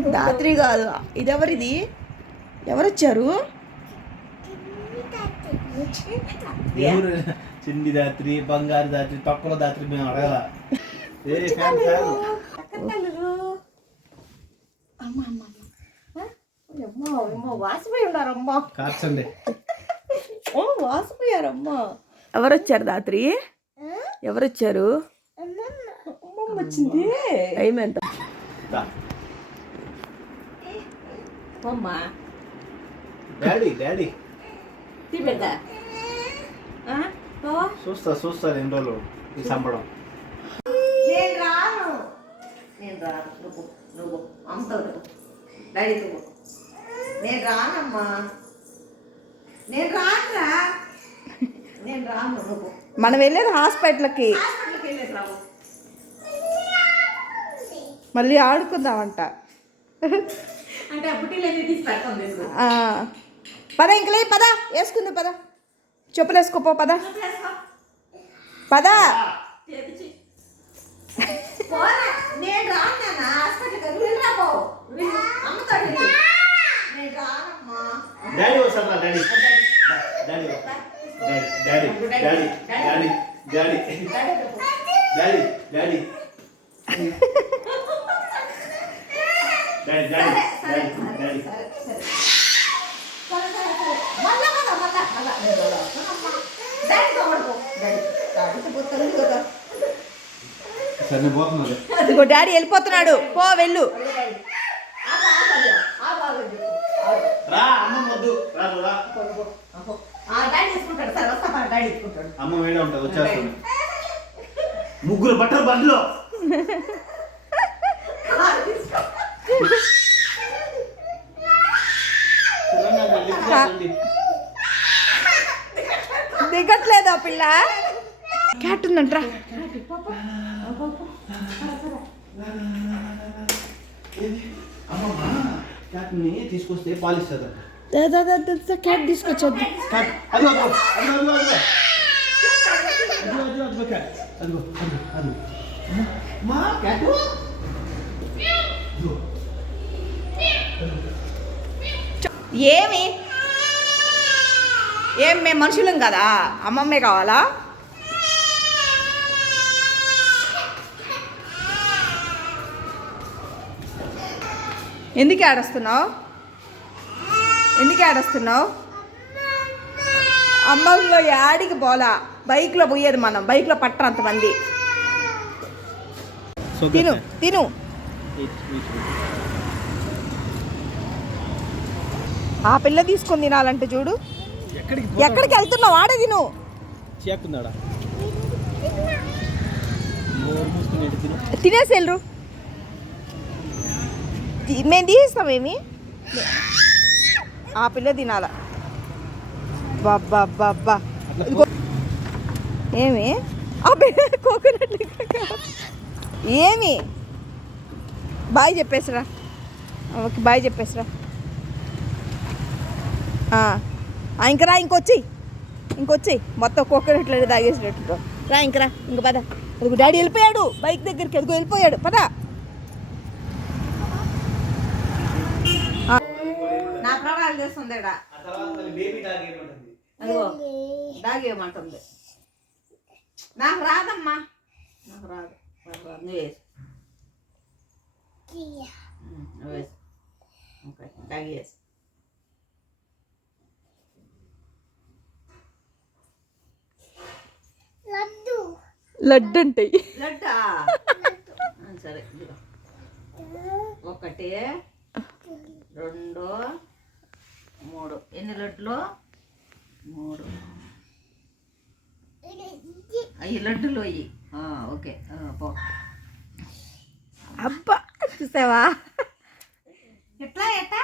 దాత్రి కాదు. ఇదెవరిది? ఎవరొచ్చారు? చిన్ని దాత్రి బంగారు దాత్రి తక్కువ దాత్రి మేము అడగల. వాసిపోయారమ్మా. ఎవరొచ్చారు దాత్రి? ఎవరొచ్చారు? వచ్చింది. టైం అమ్మ డాడీ డాడీ టీ పెద్ద చూస్తా చూస్తా రెండు రోజులు ఈ సంబడం నేను రాను. నేను రాను. నువ్వు డాడీ నువ్వు నేను రానమ్మా. నేను రానురా. నేను రాను నువ్వు మనం వెళ్ళేది హాస్పిటల్కి. హాస్పిటల్కి వెళ్ళేసి రావు. మళ్ళీ ఆడుకుందామంట. పద ఇంకలే పద వేసుకుంది పద. చెప్పులు వేసుకోపో పద. పద. డాడీ వస్తారా daddy daddy daddy. Daddy daddy. Daddy daddy. Daddy daddy. Daddy అదిగో డాడీ వెళ్ళిపోతున్నాడు. పో వెళ్ళు. ముగ్గురు బట్టలు బండ్లో. దిగట్లేదా పిల్ల? క్యాట్ ఉందంట్రా. అమ్మమ్మ తీసుకొస్తే పాలిస్తుంది క్యాట్. తీసుకొచ్చొద్దు క్యాట్? ఏమి? ఏం మేము మనుషులం కదా? అమ్మమ్మే కావాలా? ఎందుకు ఆడస్తున్నావు? ఎందుకు ఆడస్తున్నావు? అమ్మలో యాడికి పోలా? బైక్లో పోయేది మనం. బైక్లో పట్టరు అంతమంది. తిను తిను. ఆ పిల్ల తీసుకొని తినాలంటే చూడు. ఎక్కడికి వెళ్తున్నావు? ఆడే తిను. చేకుందాడా నోరు మూసుకుని తిను? తినేసి వెళ్ళరు తి- మేము తీస్తామేమి ఆ పిల్ల తినాల. బాబ్బా. ఏమి? ఆ పిల్ల కోకోనట్ ఏమి? బాయ్ చెప్పేసిరా. ఓకే బాయ్ చెప్పేసిరా. ఆ, ఆ, ఇంక రా ఇంకొచ్చి. ఇంకొచ్చి. మొత్తం కోకోనట్లు తాగేసినట్టు. రా ఇంక రా ఇంక పద. అదిగో డాడీ వెళ్ళిపోయాడు. బైక్ దగ్గరికి అదిగో వెళ్ళిపోయాడు. పద. నా ప్రాణాలు చేస్తుంది అదిగో దాగేయమంటుంది నాకు రాదమ్మా. నాకు రాదు. నాకు రాదు. నువ్వు వేసు ఉమ్, నువ్వు వేసు ఓకే దాగి లడ్డు. ఉంటాయి లడ్డా? ఆ, సరే ఒకటి రెండు మూడు. ఎన్ని లడ్లు? మూడు. అవి లడ్డులు అయ్యి. ఓకే. పో. అబ్బా చూసావా? ఎట్లా ఎట్టా?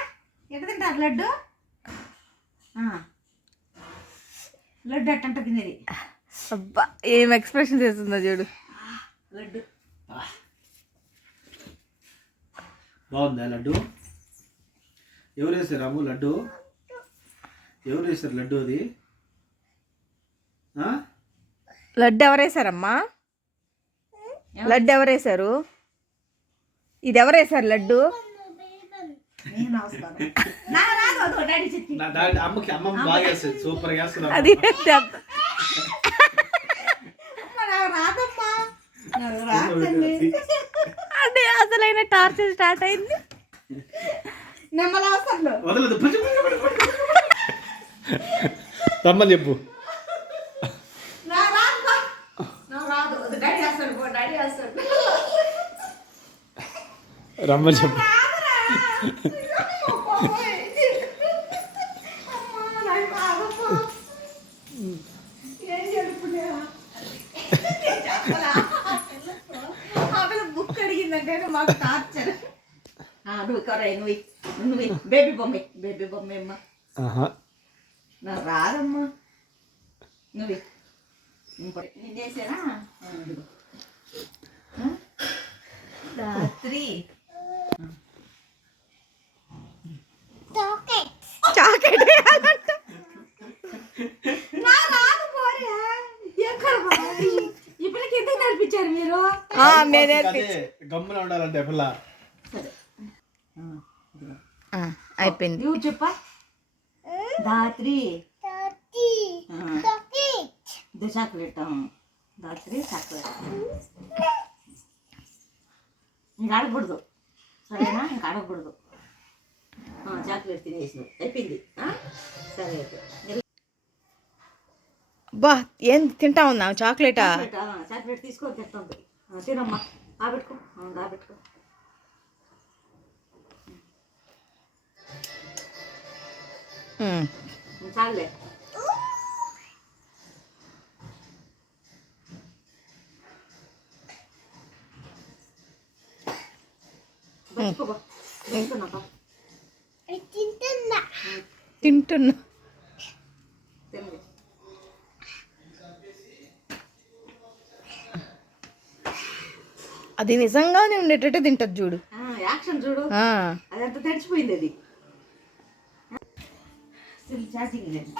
ఎట్ట తింటారు లడ్డు? ఆ. లడ్డు ఎట్టంట తినేది. అబ్బా ఏం ఎక్స్ప్రెషన్ చేస్తుందో చూడు. లడ్డు. బాగుందా లడ్డు? ఎవరు వేసారు అమ్ము లడ్డు? ఎవరు వేసారు లడ్డు అది? ఆ? లడ్డు ఎవరేసారమ్మా లడ్డు ఎవరేసారు ఇది ఎవరేసారు లడ్డు? అమ్మకి అమ్మమ్మ బాగా వేస్తుంది సూపర్గా అది దెబ్బ. అమ్మ నాకు రాదమ్మా నాకు రాదండి అంటే అసలైన టార్చర్ స్టార్ట్ అయింది. వదలదు. రమ్మని చెప్పు. అది రమ్మని చెప్పు రాదురా. అయ్యో, బాబోయ్. అమ్మా, నాకు రాదమ్మా. ఏం చెప్పులే బుక్ అడిగిందంటే మాకు టార్చర్ నువ్వు కరే నువ్వు నువ్వు బేబీ బొమ్మ. బేబీ బొమ్మ అమ్మ. నాకు రాదమ్మా. నువ్వు నేను చేసానా? రాత్రి. చాకెట్ నా రాదు పోరే ఎక్కడ పోయి? ఈ పిల్లకి ఎందుకు నేర్పించారు మీరు ఆ, మేనే అదే గమ్మున ఉండాలంటే పిల్ల సరే ఆ, అయిపోయింది. చెప్పా. దాత్రి. చాక్లెట్. దాత్రి చాక్లెట్. ఇంకా అడగకూడదు సరేనా? ఇంకా అడగకూడదు ఆ, చాక్లెట్ తినేసి అయిపోయింది. ఆ? సరే అయితే. బా ఏం తింటా ఉన్నావు? చాక్లెటా? చాక్లెట్? తీసుకొని తింటుంది ఆ, తినమ్మా. ఆబెట్టుకో ఆ, ఆబెట్టుకో చాలే బతుకోబా బతుకున్నాబా తింటున్నా తినండి అది నిజంగానే ఉండేటట్టు తింటది చూడు. ఆ, యాక్షన్ చూడు. ఆ, అదంతా తడిచిపోయింది Cerita.